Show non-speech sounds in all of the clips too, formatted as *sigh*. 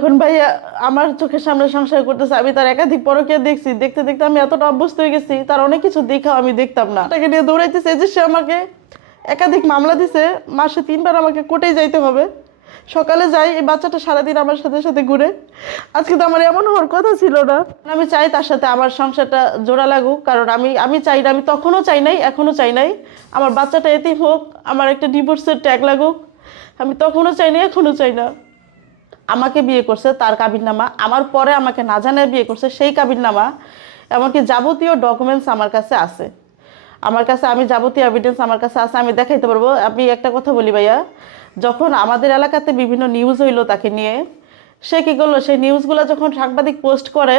এখন ভাইয়া আমার চোখের সামনে সংসার করতেছে, আমি তার একাধিক পরকে দেখছি, দেখতে দেখতে আমি এতটা অভ্যস্ত হয়ে গেছি, তার অনেক কিছু দেখাও আমি দেখতাম না। তাকে নিয়ে দৌড়াইতেছে যে সে আমাকে একাধিক মামলা দিছে, মাসে তিনবার আমাকে কোর্টে যাইতে হবে। সকালে যাই, এই বাচ্চাটা সারাদিন আমার সাথে সাথে ঘুরে। আজকে তো আমার এমন হওয়ার কথা ছিল না। আমি চাই তার সাথে আমার সংসারটা জোড়া লাগুক, কারণ আমি আমি চাই না, আমি তখনও চাই নাই, এখনও চাই নাই। আমার বাচ্চাটা এতেই হোক, আমার একটা ডিভোর্সের ট্যাগ লাগুক, আমি তখনও চাই না এখনও চাই না। আমাকে বিয়ে করছে, তার কাবিননামা। আমার পরে আমাকে না জানায় বিয়ে করছে, সেই কাবিননামা। এমনকি যাবতীয় ডকুমেন্টস আমার কাছে আছে। আমার কাছে, আমি যাবতীয় এভিডেন্স আমার কাছে আছে, আমি দেখাইতে পারব। আমি একটা কথা বলি ভাইয়া, যখন আমাদের এলাকাতে বিভিন্ন নিউজ হইল তাকে নিয়ে, সে কী করল? সেই নিউজগুলো যখন সাংবাদিক পোস্ট করে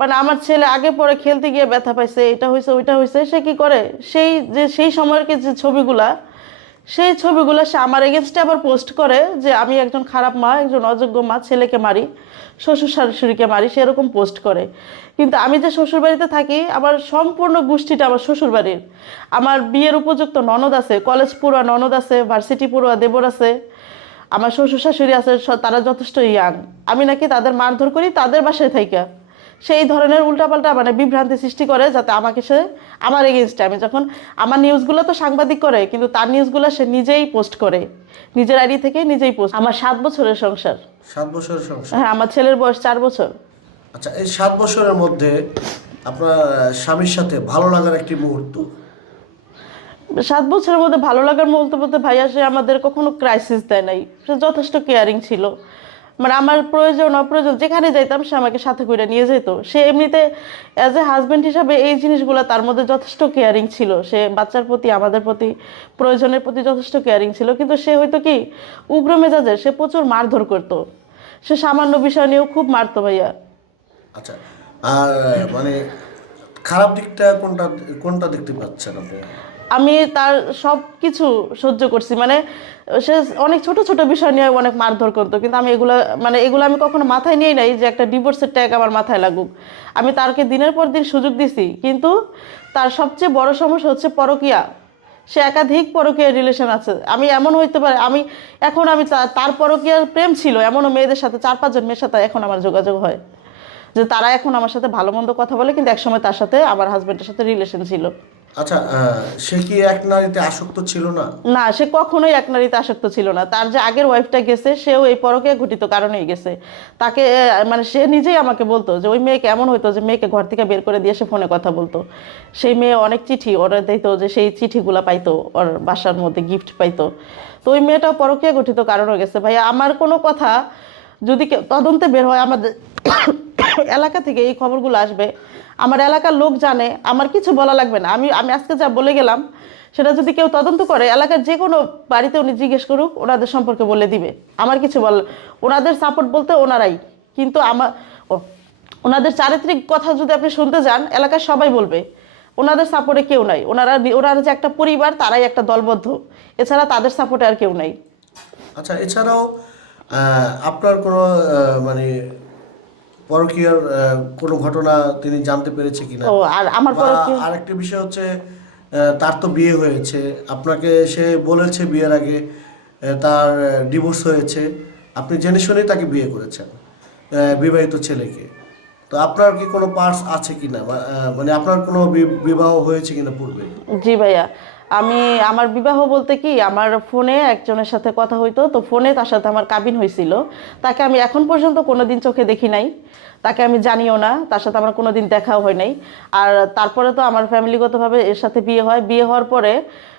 মানে আমার ছেলে আগে পরে খেলতে গিয়ে ব্যথা পাইছে, এটা হয়েছে ওইটা হয়েছে সে কি করে? সেই যে, সেই সময়ের যে ছবিগুলা সেই ছবিগুলো সে আমার এগেনস্টে আবার পোস্ট করে যে আমি একজন খারাপ মা, একজন অযোগ্য মা, ছেলেকে মারি, শ্বশুর শাশুড়িকে মারি সেরকম পোস্ট করে। কিন্তু আমি যে শ্বশুর বাড়িতে থাকি, আমার সম্পূর্ণ গোষ্ঠীটা আমার শ্বশুর বাড়ির আমার বিয়ের উপযুক্ত ননদ আছে, কলেজ পড়ুয়া ননদ আছে ভার্সিটি পড়ুয়া দেবর আছে, আমার শ্বশুর শাশুড়ি আছে তারা যথেষ্ট ইয়াং আমি নাকি তাদের মারধর করি তাদের বাসায় থাইকা। সেই ধরনের উল্টাপাল্টা মানে বিভ্রান্তি সৃষ্টি করে যাতে আমাকে সে আমার এগেনস্টে আমি যখন আমার নিউজগুলো তো সাংবাদিক করে কিন্তু তার নিউজগুলো সে নিজেই পোস্ট করে। নিজের আইডি থেকে নিজেই পোস্ট আমার সাত বছরের সংসার। সাত বছরের সংসার? হ্যাঁ আমার ছেলের বয়স চার বছর। আচ্ছা এই সাত বছরের মধ্যে আপনার স্বামীর সাথে ভালো লাগার একটি মুহূর্ত? সাত বছরের মধ্যে ভালো লাগার মুহূর্ত বলতে ভাইয়া সে আমাদের কখনো ক্রাইসিস দেয় নাই। সে যথেষ্ট কেয়ারিং ছিল। মানে আমার প্রয়োজন, অপ্রয়োজন, যেখানে যাইতাম সে আমাকে সাথে করে নিয়ে যেত সে এমনিতে অ্যাজ এ হাজব্যান্ড হিসাবে এই জিনিসগুলো তার মধ্যে যথেষ্ট কেয়ারিং ছিল। সে বাচ্চার প্রতি, আমাদের প্রতি, প্রয়োজনের প্রতি যথেষ্ট কেয়ারিং ছিল। কিন্তু সে হয়তো কি, উগ্র মেজাজের, সে প্রচুর মারধর করতো। সে সামান্য বিষয় নিয়েও খুব মারতো ভাইয়া। আচ্ছা আর মানে খারাপ দিকটা কোনটা কোনটা দেখতে পাচ্ছেন আপনি? আমি তার সব কিছু সহ্য করছি। মানে সে অনেক ছোট ছোট বিষয় নিয়ে অনেক মারধর করতো। কিন্তু আমি এগুলো মানে এগুলো আমি কখনো মাথায় নিয়ে নাই যে একটা ডিভোর্সের ট্যাগ আমার মাথায় লাগুক। আমি তারকে দিনের পর দিন সুযোগ দিছি, কিন্তু তার সবচেয়ে বড় সমস্যা হচ্ছে পরকিয়া। সে একাধিক পরকীয়া রিলেশন আছে। আমি এমন হইতে পারে, আমি, এখন আমি তার পরকীয়ার প্রেম ছিল, এমনও মেয়েদের সাথে, চার পাঁচজন মেয়ের সাথে এখন আমার যোগাযোগ হয়। যে তারা এখন আমার সাথে ভালো মন্দ কথা বলে, কিন্তু একসময় তার সাথে আমার হাজব্যান্ডের সাথে রিলেশন ছিল। আচ্ছা সে কি এক নারীতে আসক্ত ছিল না? না, সে কখনোই এক নারীতে আসক্ত ছিল না। তার যে আগের ওয়াইফটা গেছে, সেও এই পরকে ঘটিত কারণেই গেছে। তাকে মানে সে নিজেই আমাকে বলতো যে, ওই মেয়েকে এমন হতো যে, মেয়েকে ঘর থেকে বের করে দিয়ে সে ফোনে কথা বলতো। সেই মেয়ে অনেক চিঠি অর্ডার দিত যে, সেই চিঠিগুলো পাইতো, ওর বাসার মধ্যে গিফট পাইতো। তো ওই মেয়েটাও পরকে গঠিত কারণও গেছে। ভাইয়া, আমার কোনো কথা যদি তদন্তে বের হয়, আমাদের *coughs* এলাকা থেকে এই খবরগুলো আসবে। আমার এলাকার লোক জানে, আমার কিছু বলা লাগবে না। আমি আমি আজকে যা বলে গেলাম, সেটা যদি কেউ তদন্ত করে, এলাকার যে কোনো বাড়িতে উনি জিজ্ঞেস করুক, ওনাদের সম্পর্কে বলে দিবে। আমার কিছু বল, ওনাদের সাপোর্ট বলতে ওনারাই। কিন্তু আমার ওনাদের চারিত্রিক কথা যদি আপনি শুনতে যান, এলাকার সবাই বলবে। ওনাদের সাপোর্টে কেউ নাই। ওনারা ওনারা যে একটা পরিবার, তারাই একটা দলবদ্ধ। এছাড়া তাদের সাপোর্টে আর কেউ নাই। আচ্ছা এছাড়াও আপনার কোনো মানে পরকীয়ার কোনো ঘটনা তিনি জানতে পেরেছে কিনা? ও আর আমার পরকীয়া আরেকটি বিষয় হচ্ছে তার তো বিয়ে হয়েছে। আপনাকে সে বলেছে বিয়ের আগে তার ডিভোর্স হয়েছে। আপনি জেনে শুনেই তাকে বিয়ে করেছেন বিবাহিত ছেলেকে। তো আপনার কি কোনো পার্স আছে কিনা? মানে আপনার কোনো বিবাহ হয়েছে কিনা পূর্বে? জি ভাইয়া। আমি আমার বিবাহ বলতে কি, আমার ফোনে একজনের সাথে কথা হইতো, তো ফোনে তার সাথে আমার কাবিন হয়েছিল তাকে আমি এখন পর্যন্ত কোনো দিন চোখে দেখি নাই। তাকে আমি জানিও না, তার সাথে আমার কোনো দিন দেখাও হয় নাই। আর তারপরে তো আমার ফ্যামিলিগতভাবে এর সাথে বিয়ে হয়। বিয়ে হওয়ার পরে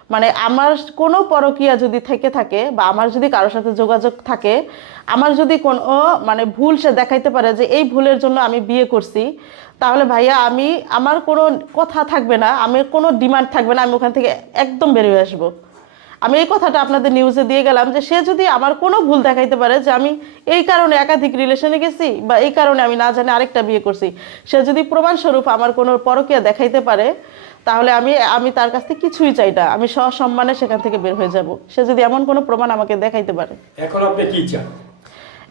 মানে আমার কোনো পরকীয়া যদি থেকে থাকে বা আমার যদি কারোর সাথে যোগাযোগ থাকে, আমার যদি কোনো মানে ভুল সে দেখাইতে পারে যে এই ভুলের জন্য আমি বিয়ে করছি, তাহলে ভাইয়া আমি, আমার কোনো কথা থাকবে না, আমি কোনো ডিমান্ড থাকবে না, আমি ওখান থেকে একদম বেরিয়ে আসব। আমি এই কথাটা আপনাদের নিউজে দিয়ে গেলাম যে সে যদি আমার কোনো ভুল দেখাইতে পারে যে আমি এই কারণে একাধিক রিলেশনে গেছি বা এই কারণে আমি না জানি আরেকটা বিয়ে করছি সে যদি প্রমাণস্বরূপ আমার কোনো পরকীয়া দেখাইতে পারে তাহলে আমি আমি তার কাছ থেকে কিছুই চাই না। আমি সসম্মানে সেখান থেকে বের হয়ে যাব। সে যদি এমন কোনো প্রমাণ আমাকে দেখাইতে পারে। এখন আপনি কি চান?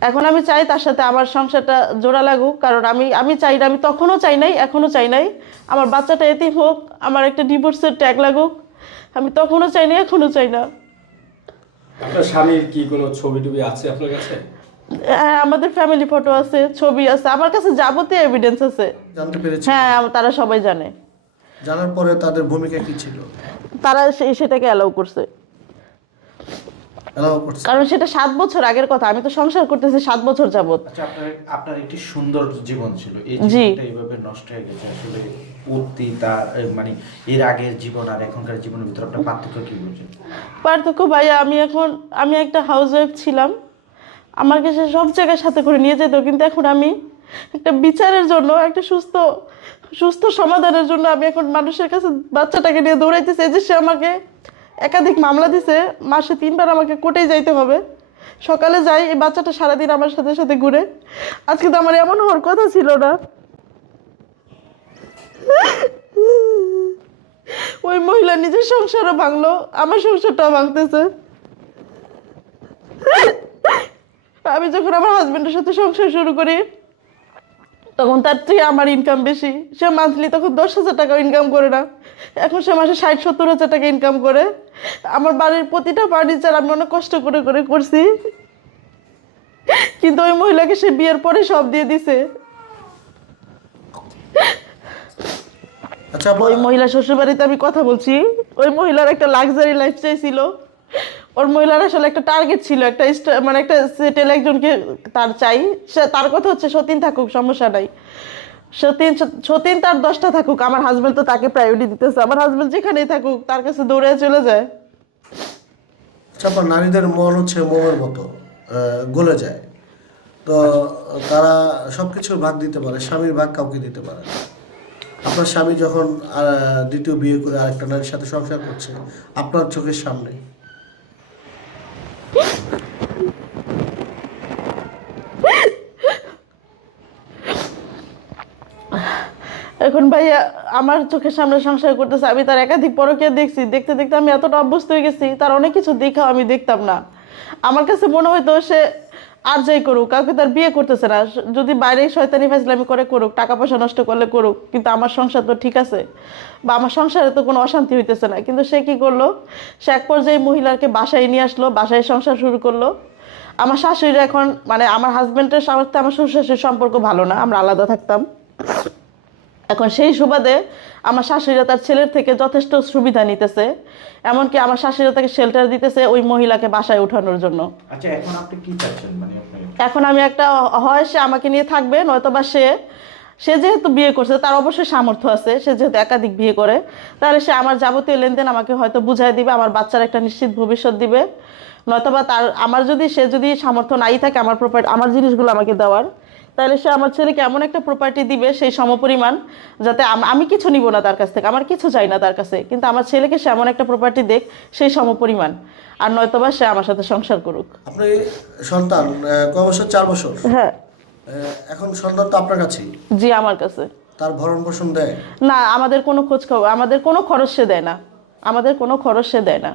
এখন আমি চাই তার সাথে আমার সংসারটা জোড়া লাগুক কারণ আমি আমি চাই না আমি তখনও চাই নাই এখনও চাই নাই। আমার বাচ্চাটা এতেই হোক আমার একটা ডিভোর্সের ট্যাগ লাগুক আমি তখনও চাই না এখনও চাই না। আপনার স্বামীর কি কোনো ছবি টবি আছে আপনার কাছে? হ্যাঁ আমাদের ফ্যামিলি ফটো আছে ছবি আছে। আমার কাছে যাবতীয় এভিডেন্স আছে। জানতে পেরেছি। হ্যাঁ আম- তারা সবাই জানে। জানার পরে তাদের ভূমিকা কি ছিল? তারা সে- সেটাকে অ্যালাউ করছে। করছে। কারণ সেটা সাত বছর আগের কথা আমি তো সংসার করতেছি সাত বছর যাবৎ। আচ্ছা আপনার আপনার একটি সুন্দর জীবন ছিল। এই জীবনটা এইভাবে নষ্ট হয়ে গেছে। আসলে উঠতি তার মানে এর আগের জীবন আর এখনকার জীবনের ভিতরে আপনার পার্থক্য কি বুঝছেন পার্থক্য ভাইয়া আমি এখন আমি একটা হাউস ওয়াইফ ছিলাম। আমাকে সে সব জায়গায় সাথে করে নিয়ে যেত কিন্তু এখন আমি একটা বিচারের জন্য একটা সুস্থ সুস্থ সমাধানের জন্য আমি এখন মানুষের কাছে বাচ্চাটাকে নিয়ে দৌড়াইতেছি। যে সে আমাকে একাধিক মামলা দিছে, মাসে তিনবার আমাকে কোর্টেই যাইতে হবে। সকালে যাই, এই বাচ্চাটা সারাদিন আমার সাথে সাথে ঘুরে। আজকে তো আমার এমন হওয়ার কথা ছিল না। ওই মহিলা নিজের সংসারও ভাঙলো, আমার সংসারটাও ভাঙতেছে। আমি যখন আমার হাজবেন্ডের সাথে সংসার শুরু করি তখন তার থেকে আমার ইনকাম বেশি। সে মান্থলি তখন দশ হাজার টাকা ইনকাম করে না। এখন সে মাসে ষাট সত্তর হাজার টাকা ইনকাম করে। আমার বাড়ির প্রতিটা ফার্নিচার আমি অনেক কষ্ট করে করে করছি। কিন্তু ওই মহিলাকে সে বিয়ের পরে সব দিয়ে দিছে। আচ্ছা ওই মহিলা শ্বশুরবাড়িতে আমি কথা বলছি। ওই মহিলার একটা লাক্সারি লাইফ চাইছিল ওর মহিলার আসলে একটা টার্গেট ছিল, একটা মানে একটা সেটেল একজনকে তার চাই। সে, তার কথা হচ্ছে সতীন থাকুক, সমস্যা নাই। সতীন সতীন তার দশটা থাকুক, আমার হাজবেন্ড তো তাকে প্রায়োরিটি দিতেছে। আমার হাজবেন্ড যেখানেই থাকুক, তার কাছে দৌড়ে চলে যায়। আচ্ছা নারীদের মন হচ্ছে মোমের মতো গলে যায়। তো তারা সব কিছুর ভাগ দিতে পারে, স্বামীর ভাগ কাউকে দিতে পারে আপনার স্বামী যখন দ্বিতীয় বিয়ে করে আরেকটা নারীর সাথে সংসার করছে, আপনার চোখের সামনে এখন ভাইয়া আমার চোখের সামনে সংসার করতেছে, আমি তার একাধিক পরকে দেখছি। দেখতে দেখতে আমি এতটা অভ্যস্ত হয়ে গেছি, তার অনেক কিছু দেখাও আমি দেখতাম না। আমার কাছে মনে হয়তো সে আর যাই করুক, কাউকে তার বিয়ে করতেছে না। যদি বাইরে শয়তানি ফাইজলামি করে, করুক, টাকা পয়সা নষ্ট করলে করুক, কিন্তু আমার সংসার তো ঠিক আছে বা আমার সংসারে তো কোনো অশান্তি হইতেছে না। কিন্তু সে কি করল? সে এক পর্যায়ে মহিলাকে বাসায় নিয়ে আসলো, বাসায় সংসার শুরু করল। আমার শাশুড়ি এখন মানে আমার হাজব্যান্ডের সাথে আমার শ্বশুর শাশুড়ির সম্পর্ক ভালো না, আমরা আলাদা থাকতাম। এখন সেই সুবাদে আমার শাশুড়িরা তার ছেলের থেকে যথেষ্ট সুবিধা নিতেছে। এমনকি আমার শাশুড়িরা তাকে শেল্টার দিতেছে ওই মহিলাকে বাসায় উঠানোর জন্য। আচ্ছা এখন আপনি কি চাচ্ছেন মানে এখন? আমি একটা হয় সে আমাকে নিয়ে থাকবে নয়তো বা সে সে যেহেতু বিয়ে করছে তার অবশ্যই সামর্থ্য আছে সে যেহেতু একাধিক বিয়ে করে তাহলে সে আমার যাবতীয় লেনদেন আমাকে হয়তো বুঝাই দিবে আমার বাচ্চার একটা নিশ্চিত ভবিষ্যৎ দিবে। নয়তোবা তার আমার যদি সে যদি সামর্থ্য নাই থাকে আমার প্রপার্টি আমার জিনিসগুলো আমাকে দেওয়ার তাহলে সে আমার ছেলেকে এমন একটা প্রপার্টি দিবে সেই সমপরিমাণ যাতে আমি কিছু নিব না তার কাছ থেকে আমার কিছু চাই না তার কাছে কিন্তু আমার ছেলেকে সে এমন একটা প্রপার্টি দেখ সেই সমপরিমাণ আর নয়তোবা সে আমার সাথে সংসার করুক। আপনি সন্তান কয় বছর? চার বছর? হ্যাঁ। এখন সন্তান তো আপনার কাছে জি আমার কাছে। তার ভরণ পোষণ দেয়? না আমাদের কোনো খোঁজ খবর আমাদের কোনো খরচ সে দেয় না আমাদের কোনো খরচ সে দেয় না।